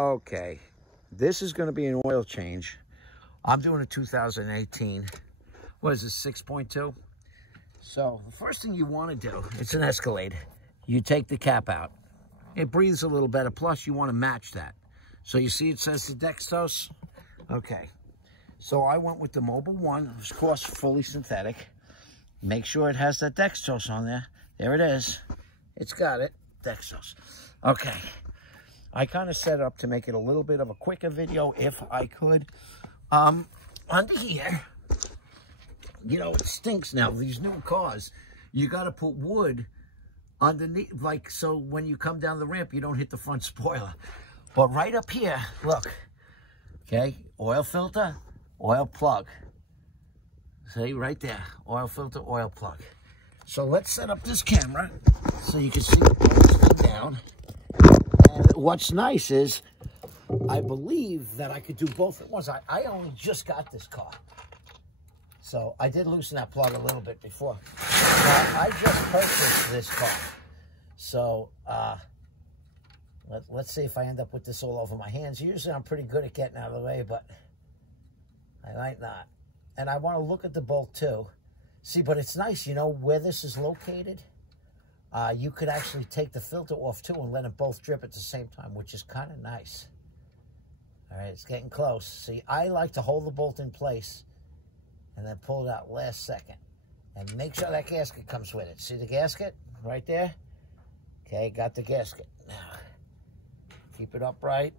Okay, this is going to be an oil change. I'm doing a 2018. What is this, 6.2? So the first thing you want to do, it's an Escalade. You take the cap out. It breathes a little better. Plus, you want to match that. So you see it says the Dextos? Okay. So I went with the Mobile 1, of course, fully synthetic. Make sure it has that Dextos on there. There it is. It's got it. Dextos. Okay. I kind of set it up to make it a little bit of a quicker video if I could. Under here, you know, it stinks now. These new cars, you got to put wood underneath, like, so when you come down the ramp, you don't hit the front spoiler. But right up here, look, okay, oil filter, oil plug. See, right there, oil filter, oil plug. So let's set up this camera so you can see the thing down. And what's nice is, I believe that I could do both at once. I only just got this car. So I did loosen that plug a little bit before. I just purchased this car. So let's see if I end up with this all over my hands. Usually I'm pretty good at getting out of the way, but I might not. And I want to look at the bolt too. See, but it's nice, you know, where this is located. You could actually take the filter off too and let them both drip at the same time, which is kind of nice. All right, it's getting close. See, I like to hold the bolt in place and then pull it out last second. And make sure that gasket comes with it. See the gasket right there? Okay, got the gasket. Now, keep it upright.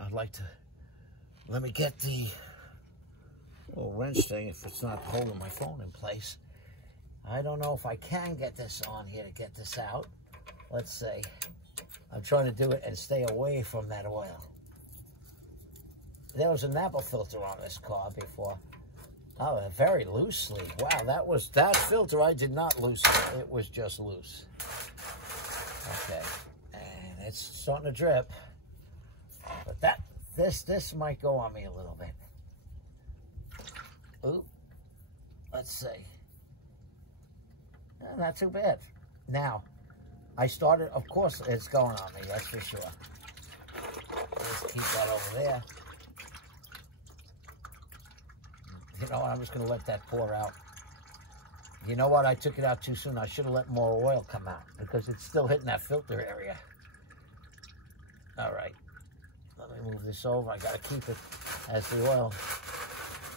I'd like to, let me get the little wrench thing if it's not holding my phone in place. I don't know if I can get this on here to get this out. Let's see. I'm trying to do it and stay away from that oil. There was a Napa filter on this car before. Oh, very loosely. Wow, that filter I did not loosen. It was just loose. Okay, and it's starting to drip. But this might go on me a little bit. Ooh, let's see. Not too bad. Now, I started, of course, it's going on me, that's for sure. Let's keep that over there. You know what, I'm just going to let that pour out. You know what, I took it out too soon. I should have let more oil come out because it's still hitting that filter area. All right, let me move this over. I got to keep it as the oil.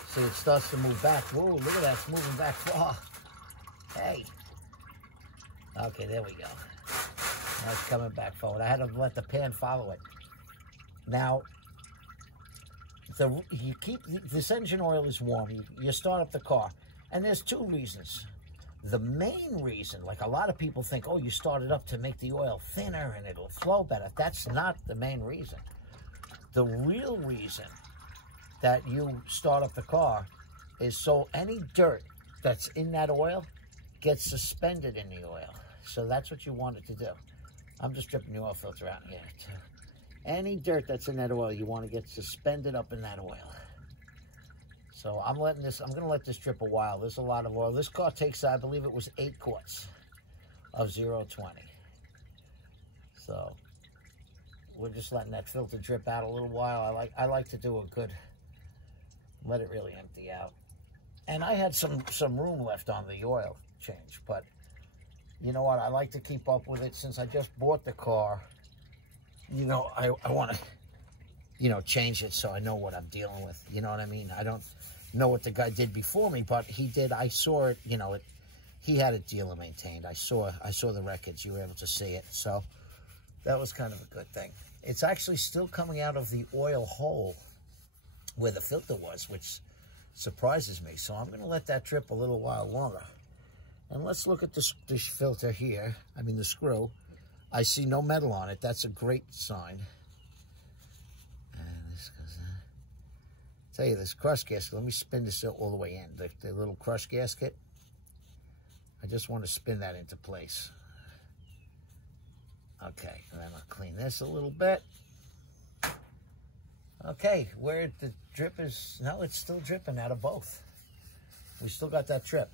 See, it starts to move back. Whoa, look at that, it's moving back far. Hey. Okay, there we go. Now it's coming back forward. I had to let the pan follow it. Now, this engine oil is warm. You start up the car, and there's two reasons. The main reason, like a lot of people think, oh, you start it up to make the oil thinner and it'll flow better. That's not the main reason. The real reason that you start up the car is so any dirt that's in that oil gets suspended in the oil. So that's what you want it to do. I'm just dripping the oil filter out here. Any dirt that's in that oil, you want to get suspended up in that oil. So I'm going to let this drip a while. There's a lot of oil. This car takes, I believe it was 8 quarts of 0-20. So we're just letting that filter drip out a little while. I like to do a good, let it really empty out. And I had some room left on the oil change, but you know what? I like to keep up with it since I just bought the car. You know, I want to, you know, change it so I know what I'm dealing with. You know what I mean? I don't know what the guy did before me, but he did. I saw it, you know, he had it dealer maintained. I saw the records. You were able to see it. So that was kind of a good thing. It's actually still coming out of the oil hole where the filter was, which surprises me. So I'm going to let that drip a little while longer. And let's look at this filter here. I mean, the screw. I see no metal on it. That's a great sign. And this goes on. Tell you, this crush gasket, let me spin this all the way in. The little crush gasket. I just want to spin that into place. Okay, and then I'll clean this a little bit. Okay, where the drip is, no, it's still dripping out of both. We still got that drip.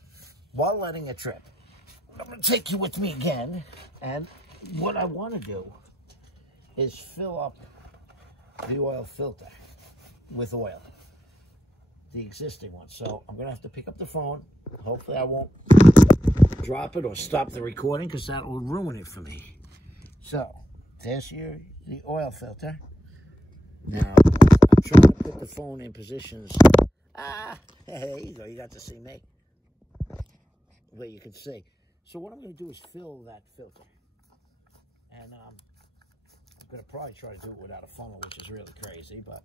While letting it drip, I'm going to take you with me again, and what I want to do is fill up the oil filter with oil, the existing one. So I'm gonna have to pick up the phone. Hopefully I won't drop it or stop the recording, because that will ruin it for me. So there's the oil filter. Now I'm trying to put the phone in positions. There you go. You got to see me where you can see. So what I'm going to do is fill that filter, and I'm going to probably try to do it without a funnel, which is really crazy, but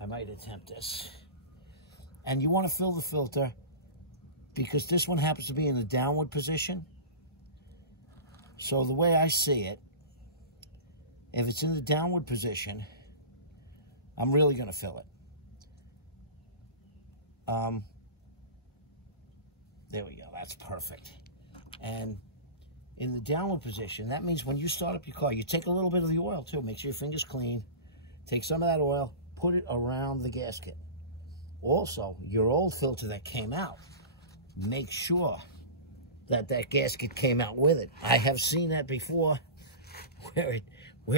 I might attempt this. And you want to fill the filter because this one happens to be in the downward position. So the way I see it, if it's in the downward position, I'm really going to fill it. There we go. That's perfect. And in the downward position, that means when you start up your car, you take a little bit of the oil too. Make sure your finger's clean. Take some of that oil, put it around the gasket. Also, your old filter that came out, make sure that that gasket came out with it. I have seen that before where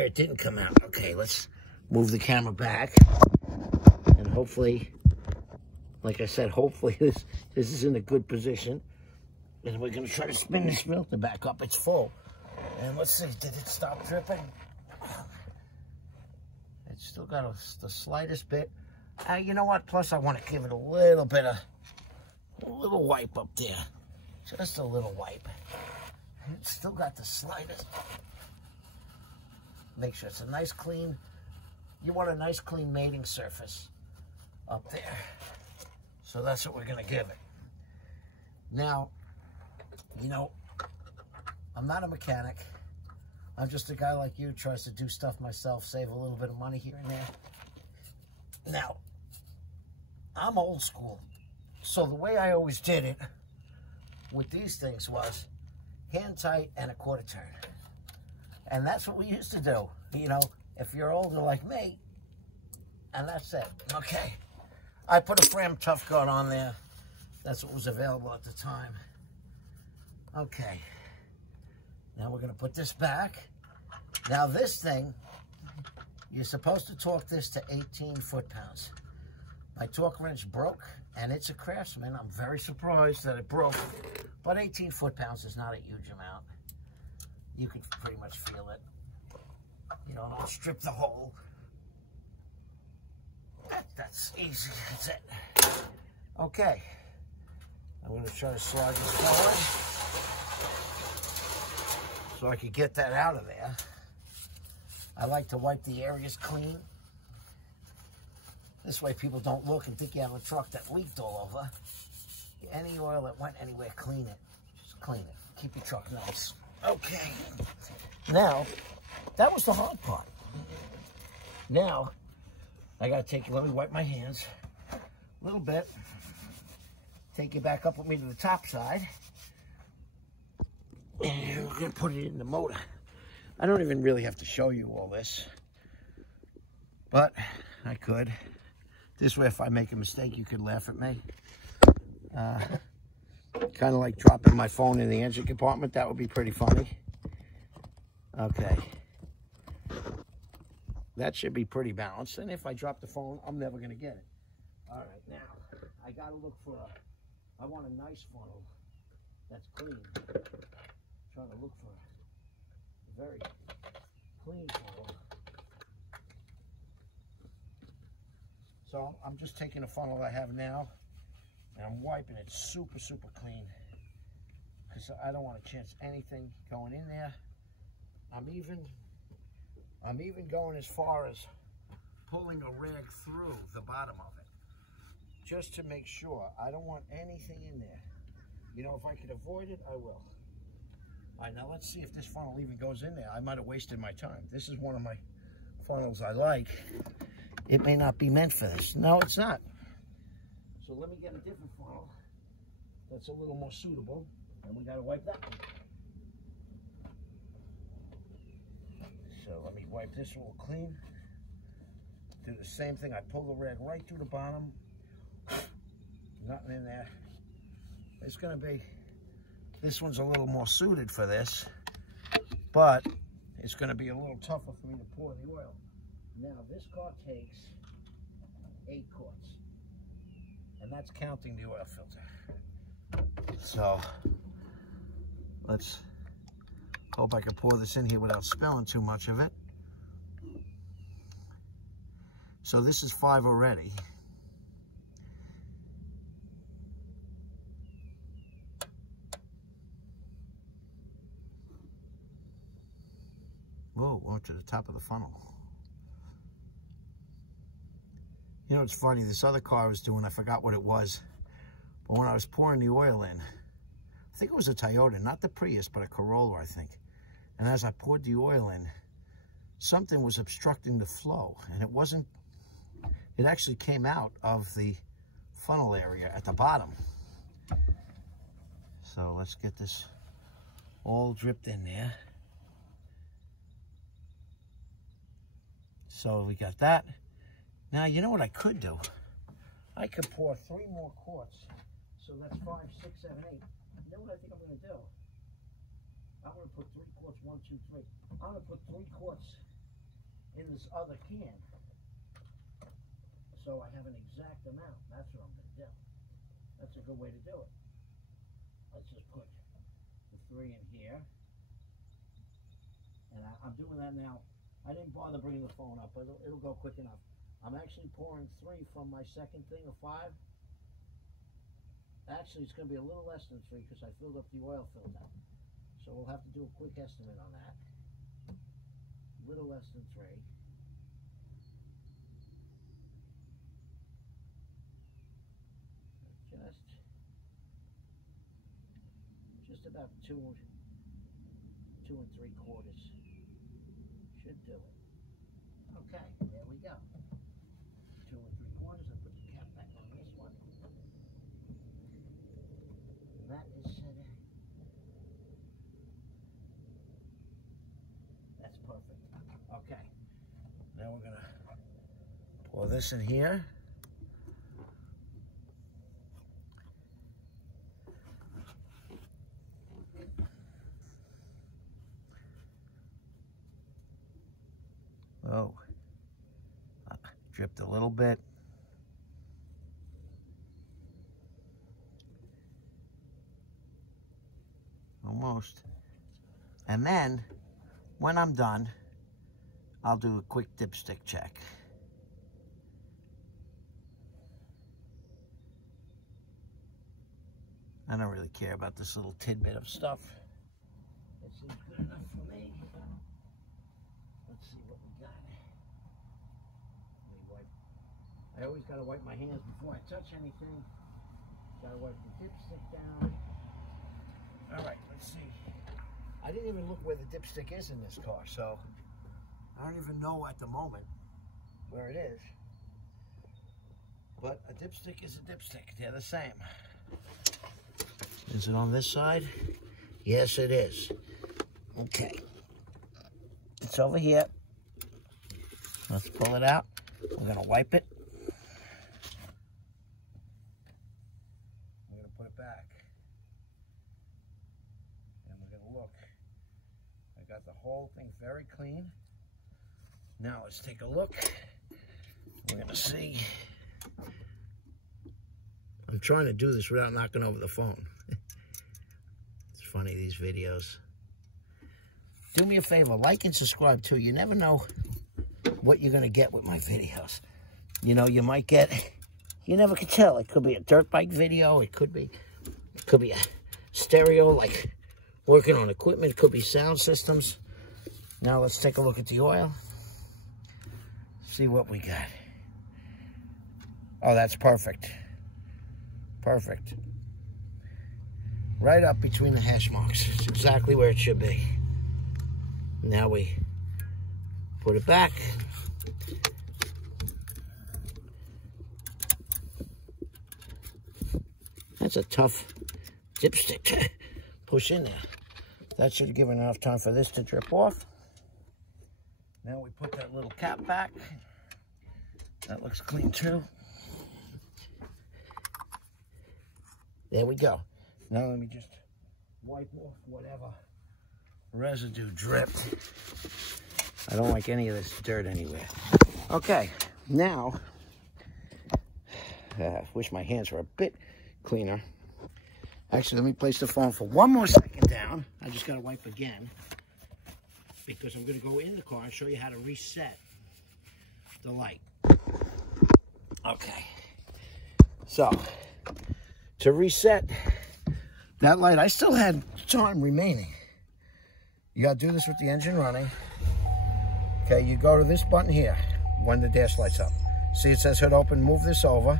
it didn't come out. Okay, let's move the camera back, and hopefully, like I said, hopefully this is in a good position. And we're going to try to spin this filter back up. It's full. And let's see, did it stop dripping? It's still got the slightest bit. You know what? Plus, I want to give it a little wipe up there. Just a little wipe. It's still got the slightest. Make sure it's a nice clean, you want a nice clean mating surface up there. So that's what we're going to give it. Now, you know, I'm not a mechanic. I'm just a guy like you who tries to do stuff myself, save a little bit of money here and there. Now, I'm old school. So the way I always did it with these things was hand tight and a quarter turn. And that's what we used to do, you know, if you're older like me. And that's it. Okay. I put a Fram Tough Guard on there. That's what was available at the time. Okay. Now we're going to put this back. Now this thing, you're supposed to torque this to 18 foot-pounds. My torque wrench broke, and it's a Craftsman. I'm very surprised that it broke. But 18 foot-pounds is not a huge amount. You can pretty much feel it. You know, and I'll strip the hole. That's easy. That's it. Okay. I'm going to try to slide this forward so I can get that out of there. I like to wipe the areas clean. This way people don't look and think you have a truck that leaked all over. Any oil that went anywhere, clean it. Just clean it. Keep your truck nice. Okay. Now, that was the hard part. Now, I got to let me wipe my hands a little bit. Take you back up with me to the top side. And we're going to put it in the motor. I don't even really have to show you all this, but I could. This way, if I make a mistake, you could laugh at me. Kind of like dropping my phone in the engine compartment. That would be pretty funny. Okay. That should be pretty balanced. And if I drop the phone, I'm never going to get it. All right, now, I got to look for I want a nice funnel that's clean. Trying to look for a very clean funnel. So I'm just taking a funnel I have now, and I'm wiping it super, super clean, because I don't want to chance anything going in there. I'm even going as far as pulling a rag through the bottom of it, just to make sure. I don't want anything in there. You know, if I could avoid it, I will. All right, now let's see if this funnel even goes in there. I might have wasted my time. This is one of my funnels I like. It may not be meant for this. No, it's not. So let me get a different funnel that's a little more suitable, and we got to wipe that one. So let me wipe this all clean. Do the same thing. I pull the rag right through the bottom. Nothing in there. It's going to be, this one's a little more suited for this, but it's going to be a little tougher for me to pour the oil. Now this car takes 8 quarts, and that's counting the oil filter. So let's hope I can pour this in here without spilling too much of it. So this is 5 already. Whoa, went to the top of the funnel. You know, it's funny, this other car I was doing, I forgot what it was. But when I was pouring the oil in, I think it was a Toyota, not the Prius, but a Corolla, I think. And as I poured the oil in, something was obstructing the flow. And it wasn't, it actually came out of the funnel area at the bottom. So let's get this all dripped in there. So we got that. Now, you know what I could do? I could pour 3 more quarts. So that's 5, 6, 7, 8. You know what I think I'm going to do? I'm going to put 3 quarts, 1, 2, 3. I'm going to put 3 quarts in this other can. So I have an exact amount. That's what I'm going to do. That's a good way to do it. Let's just put the 3 in here. And I'm doing that now. I didn't bother bringing the phone up, but it'll go quick enough. I'm actually pouring 3 from my second thing of 5. Actually, it's going to be a little less than 3 because I filled up the oil filter. So we'll have to do a quick estimate on that. A little less than 3. Just about 2 and 3 quarters. Should do it. Okay, there we go. 2 and 3 quarters. I'll put the cap back on this one. That is that's perfect. Okay. Now we're gonna pour this in here. Oh, dripped a little bit. Almost. And then, when I'm done, I'll do a quick dipstick check. I don't really care about this little tidbit of stuff. It seems good enough for me. Let's see what we got. Let me wipe. I always gotta wipe my hands before I touch anything. Gotta wipe the dipstick down. All right, let's see. I didn't even look where the dipstick is in this car, so I don't even know at the moment where it is. But a dipstick is a dipstick. They're the same. Is it on this side? Yes, it is. Okay. It's over here. Let's pull it out. We're going to wipe it. We're going to put it back. And we're going to look. I got the whole thing very clean. Now let's take a look. We're going to see. I'm trying to do this without knocking over the phone. It's funny, these videos. Do me a favor, like and subscribe too. You never know what you're going to get with my videos. You know, you might get, you never can tell. It could be a dirt bike video. It could be a stereo, like working on equipment. It could be sound systems. Now let's take a look at the oil. See what we got. Oh, that's perfect. Perfect. Right up between the hash marks. It's exactly where it should be. Now we put it back. That's a tough dipstick to push in there. That should have given enough time for this to drip off. Now we put that little cap back. That looks clean too. There we go. Now let me just wipe off whatever residue dripped. I don't like any of this dirt anywhere. Okay, now, I wish my hands were a bit cleaner. Actually, let me place the phone for one more second down. I just got to wipe again because I'm going to go in the car and show you how to reset the light. Okay, so to reset that light, I still had time remaining. You got to do this with the engine running. Okay, you go to this button here when the dash light's up. See, it says hood open. Move this over.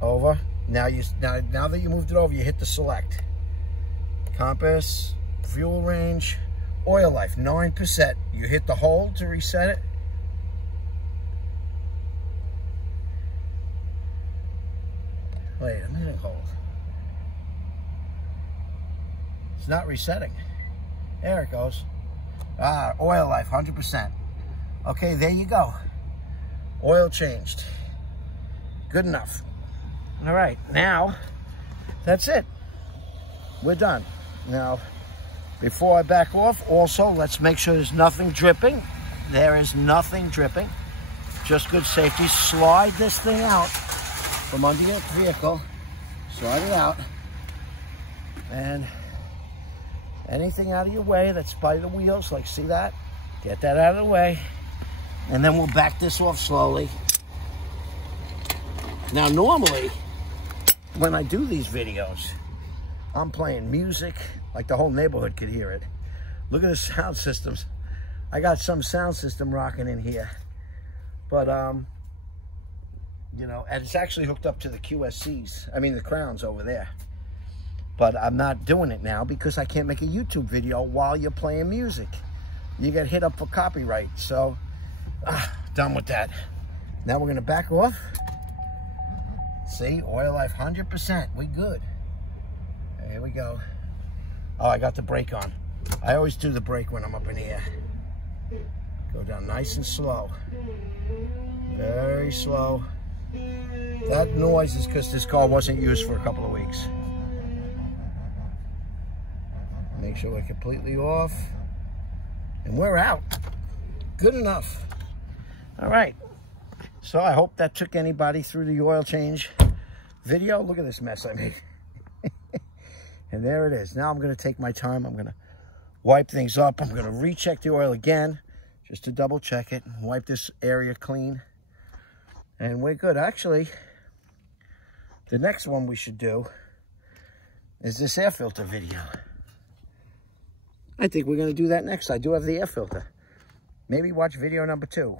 Over. Now that you moved it over, you hit the select. Compass, fuel range, oil life, 9%. You hit the hold to reset it. Wait a minute, hold. It's not resetting. There it goes. Ah, oil life, 100%. Okay, there you go. Oil changed. Good enough. All right, now, that's it. We're done. Now, before I back off, also, let's make sure there's nothing dripping. There is nothing dripping. Just good safety. Slide this thing out from under your vehicle. Slide it out. And anything out of your way that's by the wheels, like, see that? Get that out of the way. And then we'll back this off slowly. Now, normally, when I do these videos, I'm playing music, like the whole neighborhood could hear it. Look at the sound systems. I got some sound system rocking in here. But, you know, and it's actually hooked up to the QSCs. I mean, the Crowns over there. But I'm not doing it now because I can't make a YouTube video while you're playing music. You get hit up for copyright. So, done with that. Now we're going to back off. See, oil life 100%. We good. Here we go. Oh, I got the brake on. I always do the brake when I'm up in the air. Go down nice and slow. Very slow. That noise is because this car wasn't used for a couple of weeks. Make sure we're completely off. And we're out. Good enough. All right. So I hope that took anybody through the oil change video. Look at this mess I made. And there it is. Now I'm going to take my time. I'm going to wipe things up. I'm going to recheck the oil again just to double check it. Wipe this area clean. And we're good. Actually, the next one we should do is this air filter video. I think we're going to do that next. I do have the air filter. Maybe watch video number 2.